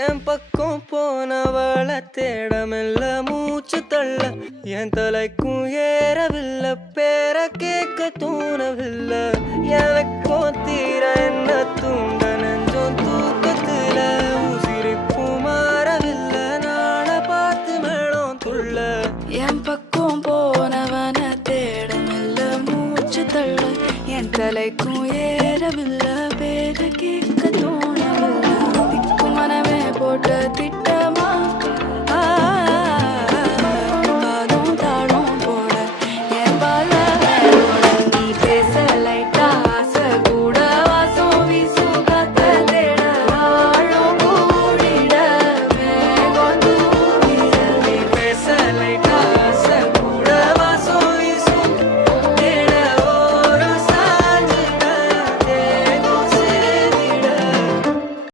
என் பக்கம் போனவள தேடமில்ல மூச்சு தள்ள என் தலைக்கும் ஏறவில்லை பேர கேட்க தூணவில்லை எனக்கும் தீர என்ன தூண்ட நெஞ்சம் தூக்க